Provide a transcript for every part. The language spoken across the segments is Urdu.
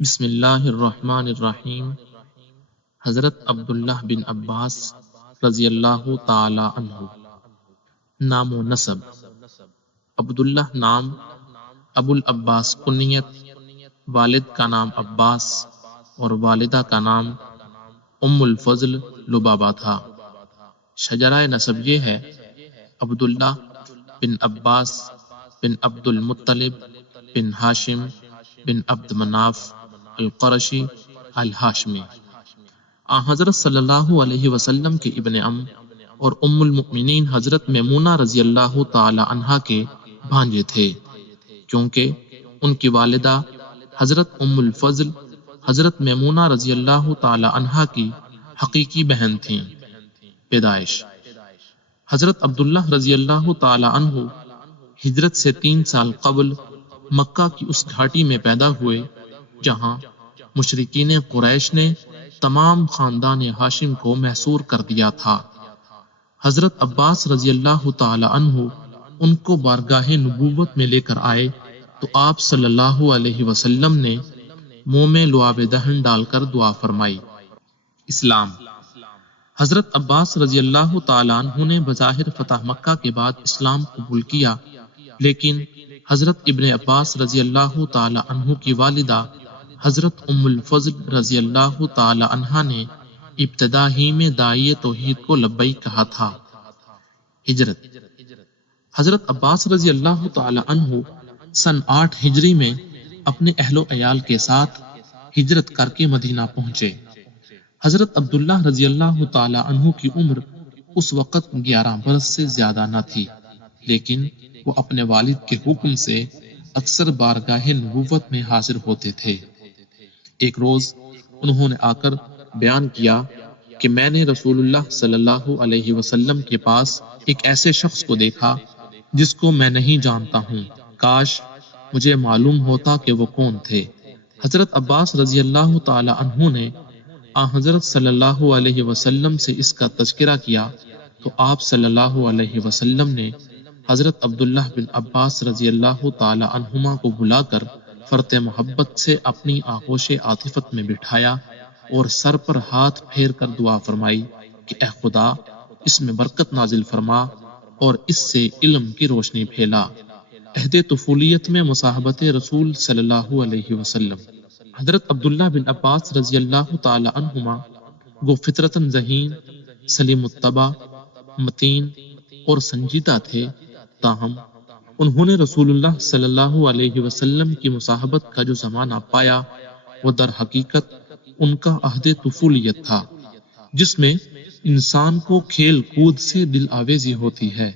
بسم اللہ الرحمن الرحیم۔ حضرت عبداللہ بن عباس رضی اللہ تعالی عنہ۔ نام و نسب: عبداللہ نام، ابو العباس کنیت، والد کا نام عباس اور والدہ کا نام ام الفضل لبابہ تھا۔ شجرہ نسب یہ ہے: عبداللہ بن عباس بن عبد المطلب بن ہاشم بن عبد مناف القرشی الہاشمی۔ حضرت صلی اللہ علیہ وسلم کے ابن ام اور ام المؤمنین حضرت میمونہ رضی اللہ تعالی عنہا کے بھانجے تھے، کیونکہ ان کی والدہ حضرت ام الفضل حضرت میمونہ رضی اللہ تعالی عنہا کی حقیقی بہن تھیں۔ پیدائش: حضرت عبداللہ رضی اللہ تعالی عنہ ہجرت سے 3 سال قبل مکہ کی اس گھاٹی میں پیدا ہوئے جہاں مشرکین قریش نے تمام خاندان ہاشم کو محصور کر دیا تھا۔ حضرت عباس رضی اللہ تعالی عنہ ان کو بارگاہ نبوت میں لے کر آئے تو آپ صلی اللہ علیہ وسلم نے منہ میں لعاب دہن ڈال کر دعا فرمائی۔ اسلام: حضرت عباس رضی اللہ تعالی عنہ نے بظاہر فتح مکہ کے بعد اسلام قبول کیا، لیکن حضرت ابن عباس رضی اللہ تعالی عنہ کی والدہ حضرت ام الفضل رضی اللہ تعالی عنہا نے ابتدا ہی میں داعی توحید کو لبیک کہا تھا۔ ہجرت: حضرت عباس رضی اللہ تعالی عنہ سن 8 ہجری میں اپنے اہل و عیال کے ساتھ ہجرت کر کے مدینہ پہنچے۔ حضرت عبداللہ رضی اللہ تعالی عنہ کی عمر اس وقت 11 برس سے زیادہ نہ تھی، لیکن وہ اپنے والد کے حکم سے اکثر بارگاہ نبوت میں حاضر ہوتے تھے۔ ایک روز انہوں نے آ کر بیان کیا کہ میں نے رسول اللہ صلی اللہ علیہ وسلم کے پاس ایک ایسے شخص کو دیکھا جس کو میں نہیں جانتا ہوں، کاش مجھے معلوم ہوتا کہ وہ کون تھے۔ حضرت عباس رضی اللہ تعالی عنہ نے حضرت صلی اللہ علیہ وسلم سے اس کا تذکرہ کیا تو آپ صلی اللہ علیہ وسلم نے حضرت عبداللہ بن عباس رضی اللہ تعالی عنہما کو بلا کر فرط محبت سے اپنی آغوش عاطفت میں بٹھایا اور سر پر ہاتھ پھیر کر دعا فرمائی کہ اے خدا، اس میں برکت نازل فرما اور اس سے علم کی روشنی پھیلا۔ عہد طفولیت میں مصاحبت رسول صلی اللہ علیہ وسلم۔ حضرت عبداللہ بن عباس رضی اللہ تعالی عنہما گو فطرتاً ذہین، سلیم الطبع، متین اور سنجیدہ تھے، تاہم انہوں نے رسول اللہ صلی اللہ علیہ وسلم کی مصاحبت کا جو زمانہ پایا وہ در حقیقت ان کا عہد طفولیت تھا، جس میں انسان کو کھیل کود سے دل آویزی ہوتی ہے۔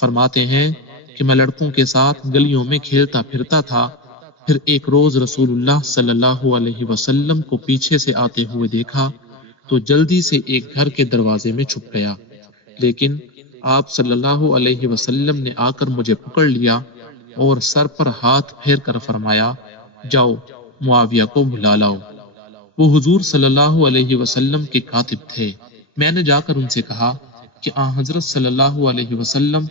فرماتے ہیں کہ میں لڑکوں کے ساتھ گلیوں میں کھیلتا پھرتا تھا، پھر ایک روز رسول اللہ صلی اللہ علیہ وسلم کو پیچھے سے آتے ہوئے دیکھا تو جلدی سے ایک گھر کے دروازے میں چھپ گیا، لیکن آپ صلی اللہ علیہ وسلم نے آ کر مجھے پکڑ لیا اور سر پر ہاتھ پھیر کر فرمایا، جاؤ معاویہ کو بلا لاؤ۔ وہ حضور صلی اللہ علیہ وسلم کے کاتب تھے۔ میں نے جا کر ان سے کہا کہ حضرت صلی اللہ علیہ وسلم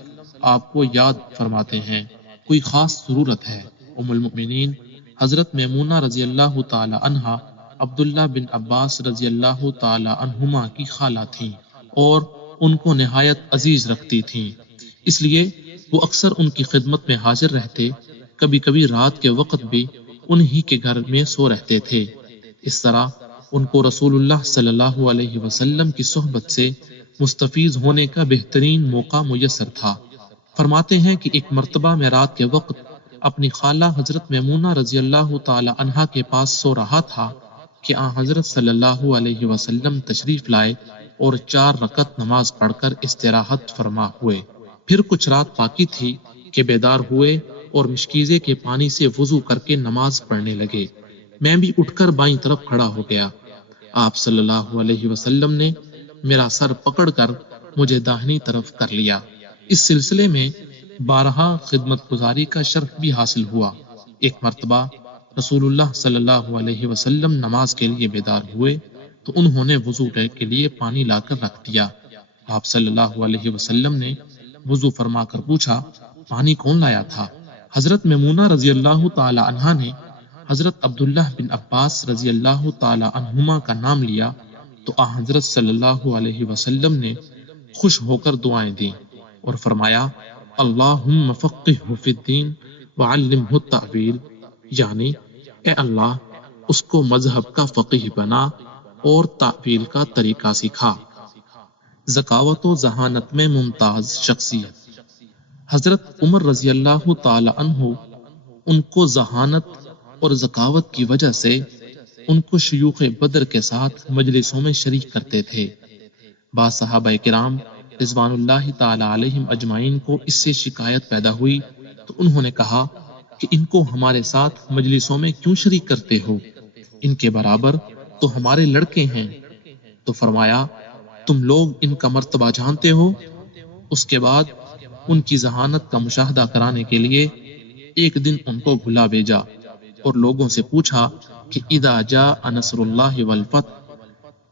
آپ کو یاد فرماتے ہیں، کوئی خاص ضرورت ہے؟ ام المؤمنین حضرت میمونہ رضی اللہ تعالی عنہا عبداللہ بن عباس رضی اللہ تعالی عنہما کی خالہ تھیں اور ان کو نہایت عزیز رکھتی تھیں، اس لیے وہ اکثر ان کی خدمت میں حاضر رہتے، کبھی کبھی رات کے وقت بھی انہی کے گھر میں سو رہتے تھے۔ اس طرح ان کو رسول اللہ صلی اللہ علیہ وسلم کی صحبت سے مستفیض ہونے کا بہترین موقع میسر تھا۔ فرماتے ہیں کہ ایک مرتبہ میں رات کے وقت اپنی خالہ حضرت میمونہ رضی اللہ تعالی عنہا کے پاس سو رہا تھا کہ حضرت صلی اللہ علیہ وسلم تشریف لائے اور 4 رکعت نماز پڑھ کر استراحت فرما ہوئے۔ پھر کچھ رات باقی تھی کہ بیدار ہوئے اور مشکیزے کے پانی سے وضو کر کے نماز پڑھنے لگے۔ میں بھی اٹھ کر بائیں طرف کھڑا ہو گیا۔ آپ صلی اللہ علیہ وسلم نے میرا سر پکڑ کر مجھے داہنی طرف کر لیا۔ اس سلسلے میں بارہا خدمت گزاری کا شرف بھی حاصل ہوا۔ ایک مرتبہ رسول اللہ صلی اللہ علیہ وسلم نماز کے لیے بیدار ہوئے تو انہوں نے وضو کے لیے پانی لا کر رکھ دیا۔ آپ صلی اللہ علیہ وسلم نے وضو فرما کر پوچھا، پانی کون لایا تھا؟ حضرت میمونہ رضی اللہ تعالی عنہا نے حضرت عبداللہ بن عباس رضی اللہ تعالی عنہما کا نام لیا تو آ حضرت صلی اللہ علیہ وسلم نے خوش ہو کر دعائیں دیں اور فرمایا اللہم فقہہ فی الدین وعلمہ التأویل، یعنی اے اللہ اس کو مذہب کا فقیہ بنا اور تعویل کا طریقہ سکھا۔ ذکاوت و ذہانت میں ممتاز شخصیت حضرت عمر رضی اللہ تعالی عنہ ان کو ذہانت اور ذکاوت کی وجہ سے ان کو شیوخ بدر کے ساتھ مجلسوں میں شریک کرتے تھے۔ بعض صحابہ کرام رضوان اللہ تعالی علیہم اجمعین کو اس سے شکایت پیدا ہوئی تو انہوں نے کہا کہ ان کو ہمارے ساتھ مجلسوں میں کیوں شریک کرتے ہو، ان کے برابر تو ہمارے لڑکے ہیں۔ تو فرمایا تم لوگ ان کا مرتبہ جانتے ہو۔ اس کے بعد ان کی ذہانت کا مشاہدہ کرانے کے لیے ایک دن ان کو بھلا بھیجا اور لوگوں سے پوچھا کہ اذا جاء نصر اللہ والفتح،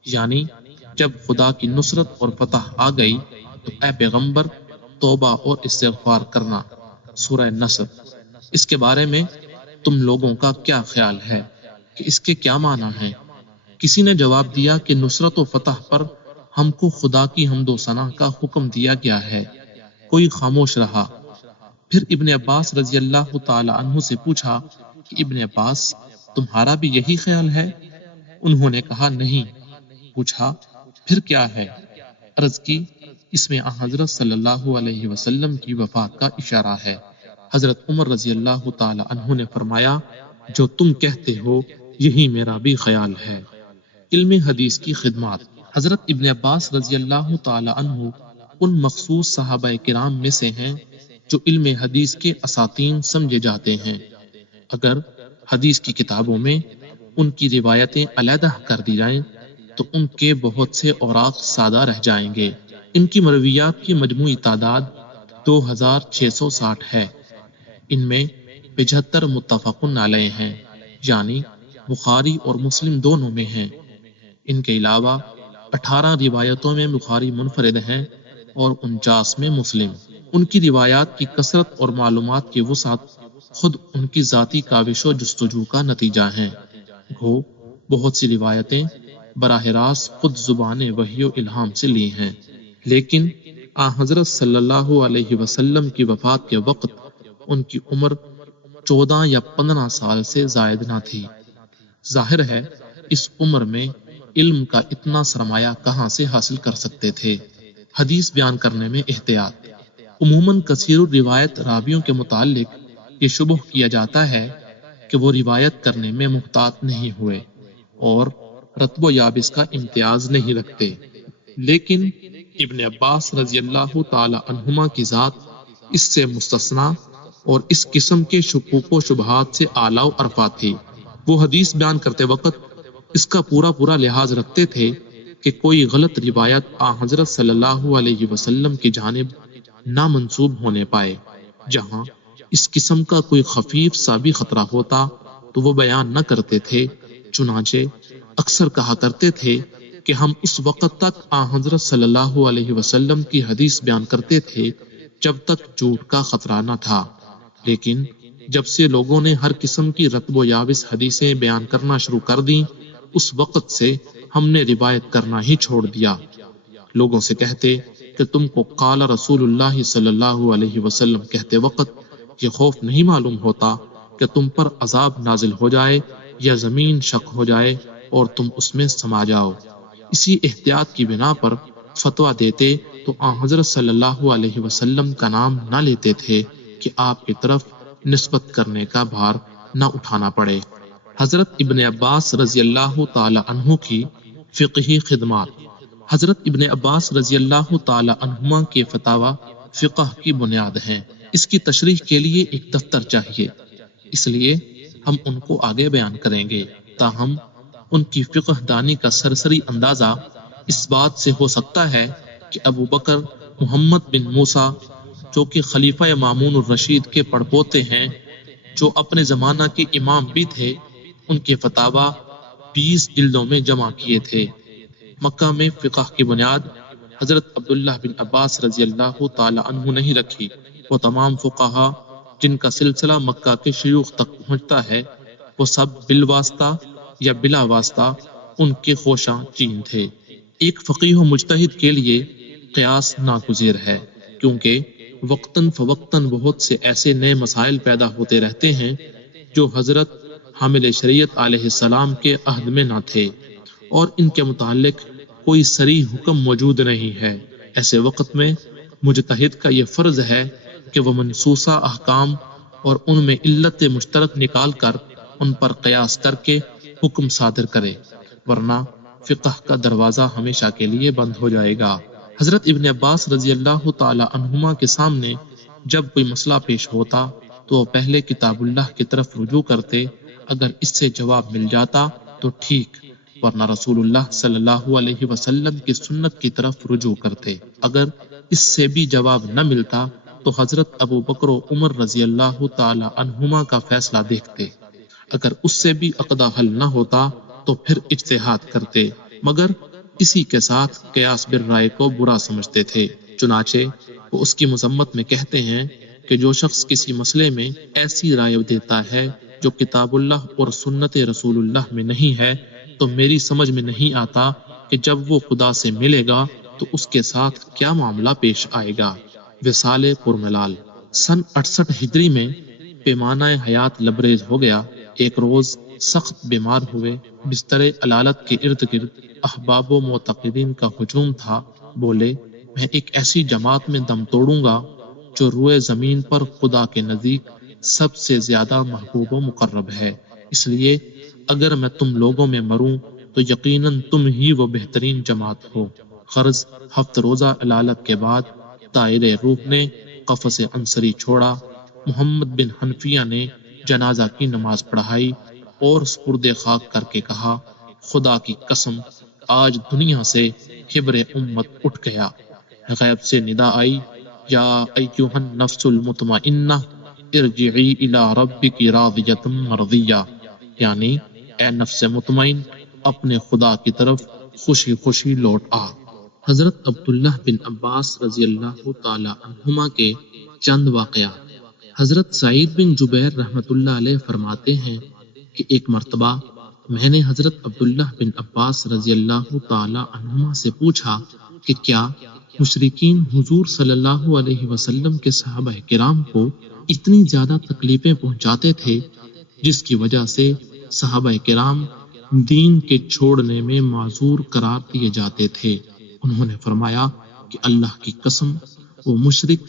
یعنی جب خدا کی نصرت اور فتح آ گئی تو اے پیغمبر توبہ اور استغفار کرنا، سورہ نصر، اس کے بارے میں تم لوگوں کا کیا خیال ہے کہ اس کے کیا معنی ہیں؟ کسی نے جواب دیا کہ نصرت و فتح پر ہم کو خدا کی حمد و ثنا کا حکم دیا گیا ہے۔ کوئی خاموش رہا۔ پھر ابن عباس رضی اللہ تعالی عنہ سے پوچھا کہ ابن عباس تمہارا بھی یہی خیال ہے؟ انہوں نے کہا نہیں۔ پوچھا پھر کیا ہے؟ عرض کی اس میں حضرت صلی اللہ علیہ وسلم کی وفات کا اشارہ ہے۔ حضرت عمر رضی اللہ تعالی عنہ نے فرمایا جو تم کہتے ہو یہی میرا بھی خیال ہے۔ علم حدیث کی خدمات حضرت ابن عباس رضی اللہ تعالی عنہ ان مخصوص صحابہ کرام میں سے ہیں جو علم حدیث کے اساتین سمجھے جاتے ہیں۔ اگر حدیث کی کتابوں میں ان کی روایتیں علیحدہ کر دی جائیں تو ان کے بہت سے اوراق سادہ رہ جائیں گے۔ ان کی مرویات کی مجموعی تعداد 2660 ہے۔ ان میں 75 متفق علیہ ہیں، یعنی بخاری اور مسلم دونوں میں ہیں۔ ان کے علاوہ 18 روایتوں میں بخاری منفرد ہیں اور 49 میں مسلم۔ ان کی روایات کی کثرت اور معلومات کی وسعت خود ان کی ذاتی کاوش و جستجو کا نتیجہ ہیں۔ گو بہت سی روایتیں براہ راست خود زبان وحی و الہام سے لی ہیں، لیکن حضرت صلی اللہ علیہ وسلم کی وفات کے وقت ان کی عمر 14 یا 15 سال سے زائد نہ تھی۔ ظاہر ہے اس عمر میں علم کا اتنا سرمایہ کہاں سے حاصل کر سکتے تھے۔ حدیث بیان کرنے میں احتیاط عموماً کثیر الروایت راویوں کے متعلق یہ شبہ کیا جاتا ہے کہ وہ روایت کرنے میں محتاط نہیں ہوئے اور رتب و یابس کا امتیاز نہیں رکھتے، لیکن ابن عباس رضی اللہ تعالی عنہما کی ذات اس سے مستثنا اور اس قسم کے شکوک و شبہات سے اعلیٰ و ارفع تھی۔ وہ حدیث بیان کرتے وقت اس کا پورا لحاظ رکھتے تھے کہ کوئی غلط روایت حضرت صلی اللہ علیہ وسلم کی جانب نہ منسوب ہونے پائے۔ جہاں اس قسم کا کوئی خفیف سا بھی خطرہ ہوتا تو وہ بیان نہ کرتے تھے، چنانچہ اکثر کہا کرتے تھے کہ ہم اس وقت تک حضرت صلی اللہ علیہ وسلم کی حدیث بیان کرتے تھے جب تک جھوٹ کا خطرہ نہ تھا، لیکن جب سے لوگوں نے ہر قسم کی رتب و یابس حدیثیں بیان کرنا شروع کر دیں اس وقت سے ہم نے روایت کرنا ہی چھوڑ دیا۔ لوگوں سے کہتے کہ تم کو قال رسول اللہ صلی اللہ علیہ وسلم کہتے وقت یہ خوف نہیں معلوم ہوتا کہ تم پر عذاب نازل ہو جائے یا زمین شق ہو جائے اور تم اس میں سما جاؤ۔ اسی احتیاط کی بنا پر فتویٰ دیتے تو حضرت صلی اللہ علیہ وسلم کا نام نہ لیتے تھے کہ آپ کی طرف نسبت کرنے کا بھار نہ اٹھانا پڑے۔ حضرت ابن عباس رضی اللہ تعالی عنہ کی فقہی خدمات حضرت ابن عباس رضی اللہ تعالی عنہما کے فتاوی فقہ کی بنیاد ہیں۔ اس کی تشریح کے لیے ایک دفتر چاہیے، اس لیے ہم ان کو آگے بیان کریں گے۔ تاہم ان کی فقہ دانی کا سرسری اندازہ اس بات سے ہو سکتا ہے کہ ابو بکر محمد بن موسیٰ جو کہ خلیفہ مامون الرشید کے پڑپوتے ہیں، جو اپنے زمانہ کے امام بھی تھے، ان کے فتاوی 20 جلدوں میں جمع کیے تھے۔ مکہ میں فقہ کی بنیاد حضرت عبداللہ بن عباس رضی اللہ تعالی عنہ نہیں رکھی۔ وہ تمام فقہا جن کا سلسلہ مکہ کے شیوخ تک پہنچتا ہے وہ سب بالواسطہ یا بلا واسطہ ان کے خوشاں چین تھے۔ ایک فقیہ و مجتہد کے لیے قیاس ناگزیر ہے، کیونکہ وقتاً فوقتاً بہت سے ایسے نئے مسائل پیدا ہوتے رہتے ہیں جو حضرت حامل شریعت علیہ السلام کے عہد میں نہ تھے، اور ان کے متعلق کوئی صریح حکم موجود نہیں ہے۔ ایسے وقت میں مجتہد کا یہ فرض ہے کہ وہ منصوصہ احکام اور ان میں علت مشترک نکال کر ان پر قیاس کر کے حکم صادر کرے، ورنہ فقہ کا دروازہ ہمیشہ کے لیے بند ہو جائے گا۔ حضرت ابن عباس رضی اللہ تعالی عنہما کے سامنے جب کوئی مسئلہ پیش ہوتا تو وہ پہلے کتاب اللہ کی طرف رجوع کرتے، اگر اس سے جواب مل جاتا تو ٹھیک، ورنہ رسول اللہ صلی اللہ علیہ وسلم کی سنت کی طرف رجوع کرتے۔ اگر اس سے بھی جواب نہ ملتا تو حضرت ابو بکر و عمر رضی اللہ تعالی عنہما کا فیصلہ دیکھتے۔ اگر اس سے بھی عقدہ حل نہ ہوتا تو پھر اجتہاد کرتے، مگر اسی کے ساتھ قیاس بالرائے کو برا سمجھتے تھے۔ چنانچہ وہ اس کی مذمت میں کہتے ہیں کہ جو شخص کسی مسئلے میں ایسی رائے دیتا ہے جو کتاب اللہ اور سنت رسول اللہ میں نہیں ہے، تو میری سمجھ میں نہیں آتا کہ جب وہ خدا سے ملے گا تو اس کے ساتھ کیا معاملہ پیش آئے گا۔ وصال پرملال۔ سن 68 ہجری میں پیمانہ حیات لبریز ہو گیا۔ ایک روز سخت بیمار ہوئے، بستر علالت کے ارد گرد احباب و معتقدین کا ہجوم تھا۔ بولے، میں ایک ایسی جماعت میں دم توڑوں گا جو روئے زمین پر خدا کے نزدیک سب سے زیادہ محبوب و مقرب ہے، اس لیے اگر میں تم لوگوں میں مروں تو یقیناً تم ہی وہ بہترین جماعت ہو۔ غرض 7 روزہ علالت کے بعد طائر روح نے قفص عنصری چھوڑا۔ محمد بن حنفیہ نے جنازہ کی نماز پڑھائی اور سپرد خاک کر کے کہا، خدا کی قسم آج دنیا سے حبر امت اٹھ گیا۔ غیب سے ندا آئی، یا ایھا النفس المطمئنہ ارجعی الی ربک راضیۃ مرضیہ، یعنی اے نفس مطمئن اپنے خدا کی طرف خوشی خوشی لوٹ آ۔ حضرت عبداللہ بن عباس رضی اللہ تعالی عنہما کے چند واقعات۔ حضرت سعید بن جبیر رحمۃ اللہ علیہ فرماتے ہیں کہ ایک مرتبہ میں نے حضرت عبداللہ بن عباس رضی اللہ تعالی عنہما سے پوچھا کہ کیا مشرکین حضور صلی اللہ علیہ وسلم کے صحابہ کرام کو اتنی زیادہ تکلیفیں پہنچاتے تھے جس کی وجہ سے صحابہ کرام دین کے چھوڑنے میں معذور قرار دیے جاتے تھے؟ انہوں نے فرمایا کہ اللہ کی قسم وہ مشرک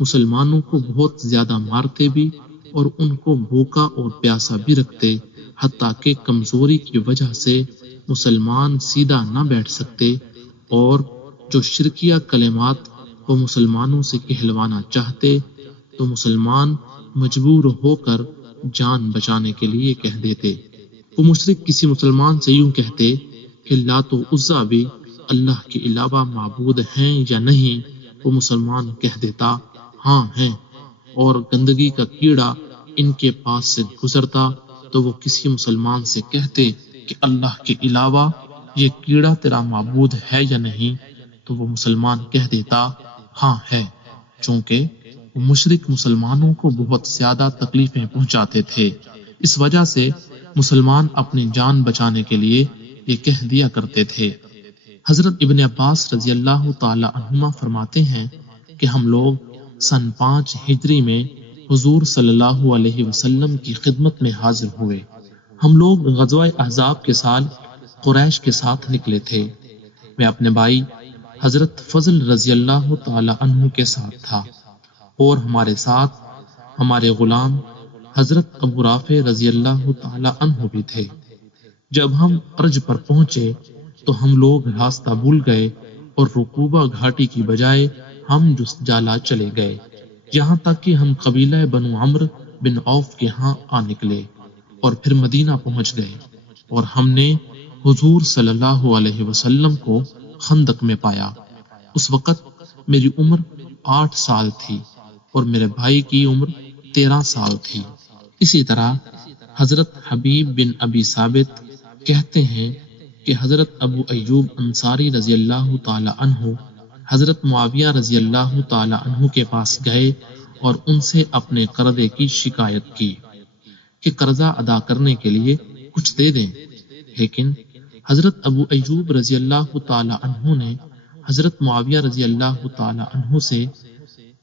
مسلمانوں کو بہت زیادہ مارتے بھی اور ان کو بھوکا اور پیاسا بھی رکھتے، حتیٰ کہ کمزوری کی وجہ سے مسلمان سیدھا نہ بیٹھ سکتے، اور جو شرکیہ کلمات وہ مسلمانوں سے کہلوانا چاہتے تو مسلمان مجبور ہو کر جان بچانے کے لیے کہہ دیتے۔ وہ مشرک کسی مسلمان سے یوں کہتے کہ لات و عزیٰ بھی اللہ کے علاوہ معبود ہیں یا نہیں؟ وہ مسلمان کہہ دیتا ہاں ہیں، اور گندگی کا کیڑا ان کے پاس سے گزرتا تو وہ کسی مسلمان سے کہتے کہ اللہ کے علاوہ یہ کیڑا تیرا معبود ہے یا نہیں؟ تو وہ مسلمان کہہ دیتا ہاں ہے، چونکہ وہ مشرک مسلمانوں کو بہت زیادہ تکلیفیں پہنچاتے تھے۔ اس وجہ سے مسلمان اپنی جان بچانے کے لیے یہ کہہ دیا کرتے تھے۔ حضرت ابن عباس رضی اللہ تعالی عنہما فرماتے ہیں کہ ہم لوگ سن 5 ہجری میں حضور صلی اللہ علیہ وسلم کی خدمت میں حاضر ہوئے۔ ہم لوگ غزوہ احزاب کے سال قریش کے ساتھ نکلے تھے۔ میں اپنے بھائی حضرت فضل رضی اللہ تعالی عنہ کے ساتھ تھا، اور ہمارے ساتھ ہمارے غلام حضرت ابو رافع رضی اللہ تعالی عنہ بھی تھے۔ جب ہم ارج پر پہنچے تو ہم لوگ راستہ بھول گئے اور رکوبہ گھاٹی کی بجائے ہم جالا چلے گئے، یہاں تک کہ ہم قبیلہ بنو عمرو بن عوف کے ہاں آ نکلے اور پھر مدینہ پہنچ گئے، اور ہم نے حضور صلی اللہ علیہ وسلم کو خندق میں پایا۔ اس وقت میری عمر 8 سال تھی اور میرے بھائی کی عمر 13 سال تھی۔ اسی طرح حضرت حبیب بن ابی ثابت کہتے ہیں کہ حضرت ابو ایوب انصاری رضی اللہ تعالی عنہ حضرت معاویہ رضی اللہ تعالی عنہ کے پاس گئے اور ان سے اپنے قرضے کی شکایت کی۔ کہ قرضہ ادا کرنے کے لیے کچھ دے دیں، لیکن حضرت ابو ایوب رضی اللہ تعالی عنہ نے حضرت معاویہ رضی اللہ تعالی عنہ سے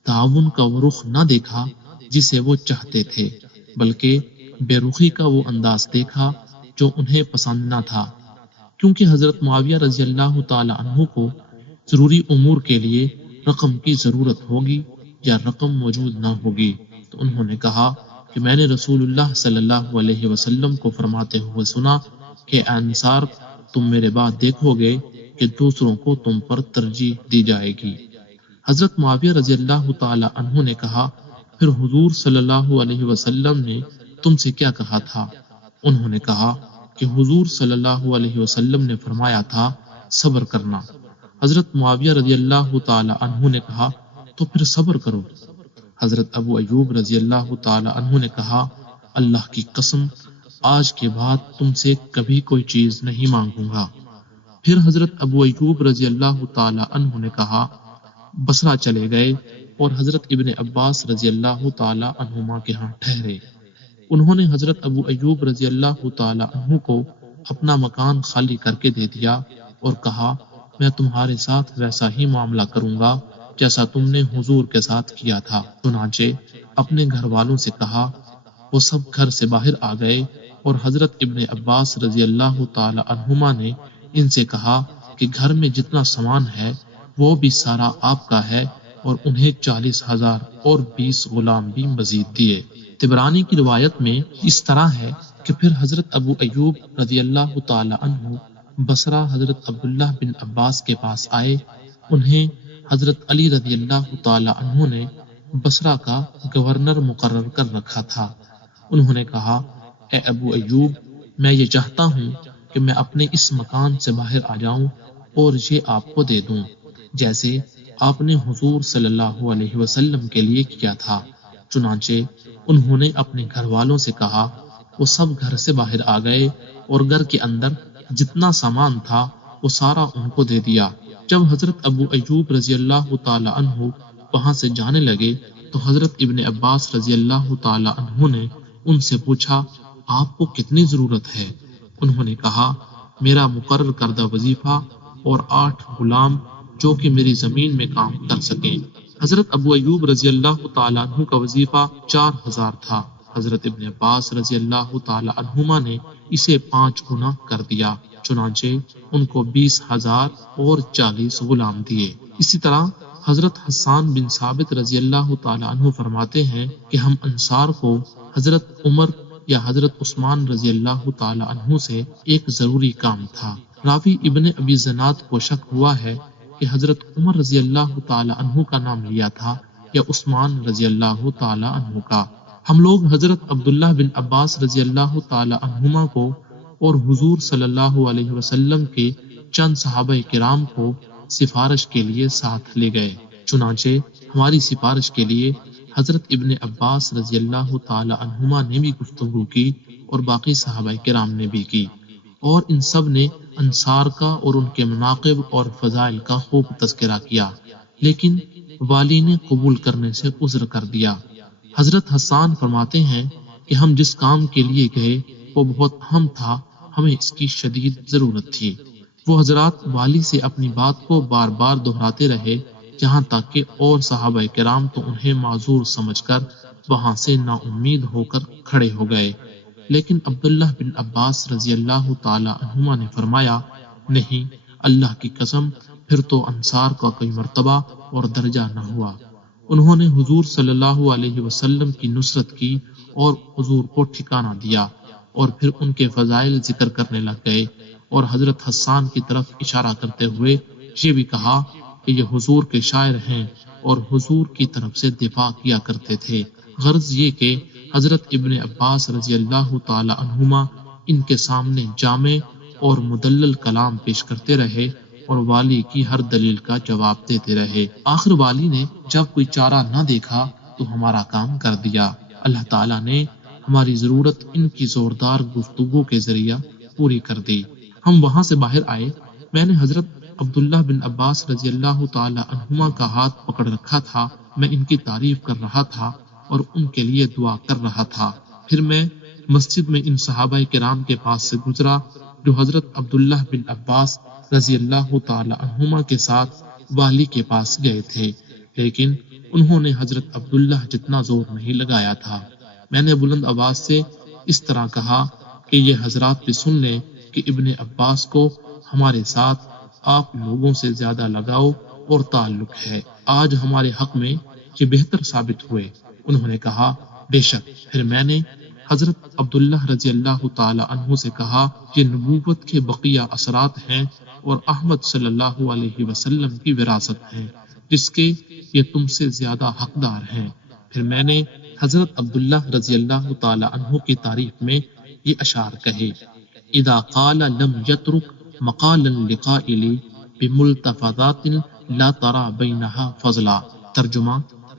تعاون کا وہ رخ نہ دیکھا جسے وہ چاہتے تھے، بلکہ بے رخی کا وہ انداز دیکھا جو انہیں پسند نہ تھا، کیونکہ حضرت معاویہ رضی اللہ تعالی عنہ کو ضروری امور کے لیے رقم کی ضرورت ہوگی یا رقم موجود نہ ہوگی، تو انہوں نے کہا کہ میں نے رسول اللہ صلی اللہ علیہ وسلم کو فرماتے ہوئے سنا کہ اے انصار، تم میرے بعد دیکھو گے کہ دوسروں کو تم پر ترجیح دی جائے گی۔ حضرت معاویہ رضی اللہ تعالی عنہ نے کہا، پھر حضور صلی اللہ علیہ وسلم نے تم سے کیا کہا تھا؟ انہوں نے کہا کہ حضور صلی اللہ علیہ وسلم نے فرمایا تھا صبر کرنا۔ حضرت معاویہ رضی اللہ تعالی عنہ نے کہا، تو پھر صبر کرو۔ حضرت ابو ایوب رضی اللہ تعالی عنہ نے کہا، اللہ کی قسم، آج کے بعد تم سے کبھی کوئی چیز نہیں مانگوں گا۔ پھر حضرت ابو ایوب رضی اللہ تعالی عنہ نے کہا، بصرہ چلے گئے اور حضرت ابن عباس رضی اللہ تعالی عنہما کے ہاں ٹھہرے۔ انہوں نے حضرت ابو ایوب رضی اللہ تعالی عنہ کو اپنا مکان خالی کر کے دے دیا اور کہا، میں تمہارے ساتھ ویسا ہی معاملہ کروں گا جیسا تم نے حضور کے ساتھ کیا تھا۔ چنانچہ اپنے گھر والوں سے کہا، وہ سب گھر سے باہر آ گئے اور حضرت ابن عباس رضی اللہ تعالی عنہما نے ان سے کہا کہ گھر میں جتنا سامان ہے وہ بھی سارا آپ کا ہے، اور انہیں 40,000 اور 20 غلام بھی مزید دیے۔ طبرانی کی روایت میں اس طرح ہے کہ پھر حضرت ابو ایوب رضی اللہ تعالی عنہ بصرہ حضرت عبداللہ بن عباس کے پاس آئے۔ انہیں حضرت علی رضی اللہ تعالی عنہ نے بصرہ کا گورنر مقرر کر رکھا تھا۔ انہوں نے کہا، اے ابو ایوب، میں یہ چاہتا ہوں کہ میں اپنے اس مکان سے باہر آ جاؤں اور یہ آپ کو دے دوں، جیسے آپ نے حضور صلی اللہ علیہ وسلم کے لیے کیا تھا۔ چنانچہ انہوں نے اپنے گھر والوں سے کہا، وہ سب گھر سے باہر آ گئے اور گھر کے اندر جتنا سامان تھا وہ سارا ان کو دے دیا۔ جب حضرت ابو ایوب رضی اللہ تعالی عنہ وہاں سے جانے لگے تو حضرت ابن عباس رضی اللہ تعالی عنہ نے ان سے پوچھا، آپ کو کتنی ضرورت ہے؟ انہوں نے کہا، میرا مقرر کردہ وظیفہ اور 8 غلام جو کہ میری زمین میں کام کر سکیں۔ حضرت ابو ایوب رضی اللہ تعالی عنہ کا وظیفہ 4,000 تھا۔ حضرت ابن عباس رضی اللہ تعالی عنہما نے اسے 5 گنا کر دیا، چنانچہ ان کو 20,000 اور 40 غلام دیے۔ اسی طرح حضرت حسان بن ثابت رضی اللہ تعالی عنہ فرماتے ہیں کہ ہم انصار کو حضرت عمر یا حضرت عثمان رضی اللہ تعالی عنہ سے ایک ضروری کام تھا۔ راوی ابن ابی زناد کو شک ہوا ہے کہ حضرت عمر رضی اللہ تعالی عنہ کا نام لیا تھا یا عثمان رضی اللہ تعالی عنہ کا۔ ہم لوگ حضرت عبداللہ بن عباس رضی اللہ تعالی عنہما کو اور حضور صلی اللہ علیہ وسلم کے چند صحابہ کرام کو سفارش کے لیے ساتھ لے گئے۔ چنانچہ ہماری سفارش کے لیے حضرت ابن عباس رضی اللہ تعالی عنہما نے بھی گفتگو کی اور باقی صحابہ کرام نے بھی کی، اور ان سب نے انصار کا اور ان کے مناقب اور فضائل کا خوب تذکرہ کیا، لیکن والی نے قبول کرنے سے عذر کر دیا۔ حضرت حسان فرماتے ہیں کہ ہم جس کام کے لیے گئے وہ بہت اہم تھا، ہمیں اس کی شدید ضرورت تھی۔ وہ حضرات والی سے اپنی بات کو بار بار دہراتے رہے، یہاں تک کہ اور صحابہ کرام تو انہیں معذور سمجھ کر وہاں سے نا امید ہو کر کھڑے ہو گئے، لیکن عبداللہ بن عباس رضی اللہ تعالی عنہما نے فرمایا، نہیں، اللہ کی قسم، پھر تو انصار کا کوئی مرتبہ اور درجہ نہ ہوا۔ انہوں نے حضور صلی اللہ علیہ وسلم کی نصرت کی اور حضور کو ٹھکانہ دیا، اور پھر ان کے فضائل ذکر کرنے لگ گئے، اور حضرت حسان کی طرف اشارہ کرتے ہوئے یہ بھی کہا کہ یہ حضور کے شاعر ہیں اور حضور کی طرف سے دفاع کیا کرتے تھے۔ غرض یہ کہ حضرت ابن عباس رضی اللہ تعالی عنہما ان کے سامنے جامع اور مدلل کلام پیش کرتے رہے اور والی کی ہر دلیل کا جواب دیتے رہے۔ آخر والی نے جب کوئی چارہ نہ دیکھا تو ہمارا کام کر دیا۔ اللہ تعالیٰ نے ہماری ضرورت ان کی زوردار گفتگو کے ذریعہ پوری کر دی۔ ہم وہاں سے باہر آئے، میں نے حضرت عبداللہ بن عباس رضی اللہ تعالی عنہما کا ہاتھ پکڑ رکھا تھا، میں ان کی تعریف کر رہا تھا اور ان کے لیے دعا کر رہا تھا۔ پھر میں مسجد میں ان صحابہ کرام کے پاس سے گزرا جو حضرت عبداللہ بن عباس رضی اللہ تعالی عنہما کے ساتھ والی کے پاس گئے تھے، لیکن انہوں نے حضرت عبداللہ جتنا زور نہیں لگایا تھا۔ میں نے بلند آواز سے اس طرح کہا کہ یہ حضرات بھی سن لیں کہ ابن عباس کو ہمارے ساتھ آپ لوگوں سے زیادہ لگاؤ اور تعلق ہے، آج ہمارے حق میں یہ بہتر ثابت ہوئے۔ انہوں نے کہا بے شک۔ پھر میں نے حضرت عبداللہ رضی اللہ تعالی عنہ سے کہا یہ نبوت کے بقیہ اثرات ہیں اور احمد صلی اللہ علیہ وسلم کی وراثت ہیں جس کے یہ تم سے زیادہ حقدار ہیں۔ پھر میں نے حضرت عبداللہ رضی اللہ تعالی عنہ کی تعریف میں یہ اشعار کہے، اذا قال لم يترك مقالا لقائل بملتفظات لا ترى بینہا فضلا۔ ترجمہ،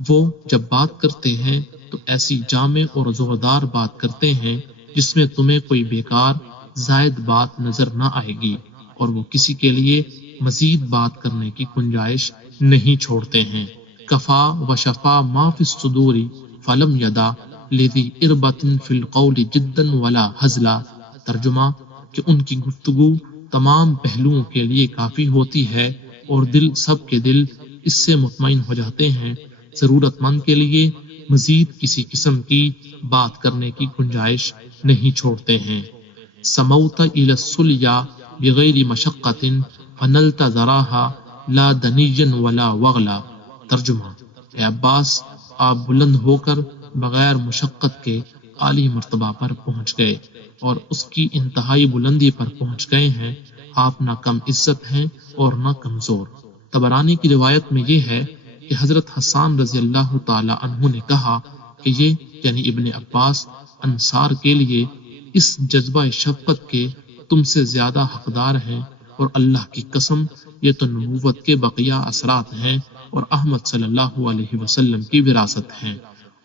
وہ جب بات کرتے ہیں تو ایسی جامع اور زوردار بات کرتے ہیں جس میں تمہیں کوئی بیکار زائد بات نظر نہ آئے گی، اور وہ کسی کے لیے مزید بات کرنے کی گنجائش نہیں چھوڑتے ہیں۔ کفا و شفا ما فی الصدور فلم یدا لذی اربۃ فی القول جدا ولا ہزلا۔ ترجمہ، کہ ان کی گفتگو تمام پہلوؤں کے لیے کافی ہوتی ہے اور دل سب کے دل اس سے مطمئن ہو جاتے ہیں، ضرورت مند کے لیے مزید کسی قسم کی بات کرنے کی گنجائش نہیں چھوڑتے ہیں۔ سموت الی السلیا بغیر مشقت فنلت ذراها لا دنیا ولا وغلا۔ ترجمہ، اے عباس، آپ بلند ہو کر بغیر مشقت کے عالی مرتبہ پر پہنچ گئے اور اس کی انتہائی بلندی پر پہنچ گئے ہیں، آپ نہ کم عزت ہیں اور نہ کمزور۔ طبرانی کی روایت میں یہ ہے کہ حضرت حسان رضی اللہ تعالی عنہ نے کہا کہ یہ یعنی ابن عباس انصار کے لیے اس جذبہ شفقت کے تم سے زیادہ حقدار ہیں، اور اللہ کی قسم یہ تو نبوت کے بقیہ اثرات ہیں اور احمد صلی اللہ علیہ وسلم کی وراثت ہیں،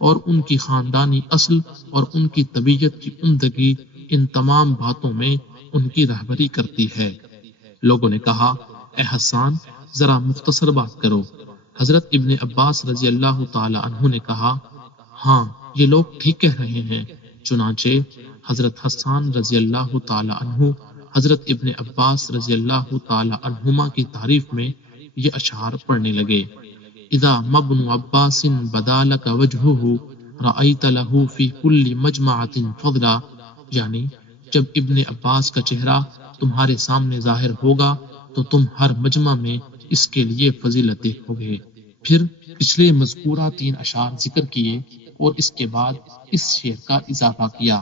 اور ان کی خاندانی اصل اور ان کی طبیعت کی عمدگی ان تمام باتوں میں ان کی رہبری کرتی ہے۔ لوگوں نے کہا اے حسان، ذرا مختصر بات کرو۔ حضرت ابن عباس رضی اللہ تعالی عنہ نے کہا ہاں، یہ لوگ ٹھیک کہہ رہے ہیں۔ چنانچہ حضرت حسان رضی اللہ تعالی عنہ حضرت ابن عباس رضی اللہ تعالی عنہما کی تعریف میں یہ اشعار پڑھنے لگے، اذا مبن عباس بدا لک وجہہ رأیت لہ فی کل مجمعۃ فضلا، یعنی جب ابن عباس کا چہرہ تمہارے سامنے ظاہر ہوگا تو تم ہر مجمع میں اس کے لیے فضیلت دیکھو گے۔ پھر پچھلے مذکورہ 3 اشعار ذکر کیے اور اس کے بعد اس شعر کا اضافہ کیا،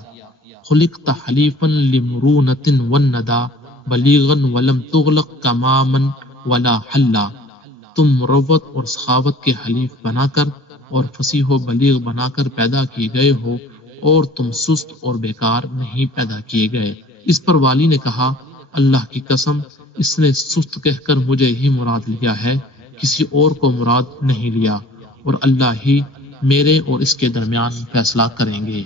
خلقت حلیفا لمرونۃ والندى بلیغا ولم تغلق کماما ولا حلا۔ تم مروت اور سخاوت کے حلیف بنا کر اور فصیح و بلیغ بنا کر پیدا کیے گئے ہو، اور تم سست اور بیکار نہیں پیدا کیے گئے۔ اس پر والی نے کہا اللہ کی قسم، اس نے سست کہہ کر مجھے ہی مراد لیا ہے، کسی اور کو مراد نہیں لیا، اور اللہ ہی میرے اور اس کے درمیان فیصلہ کریں گے۔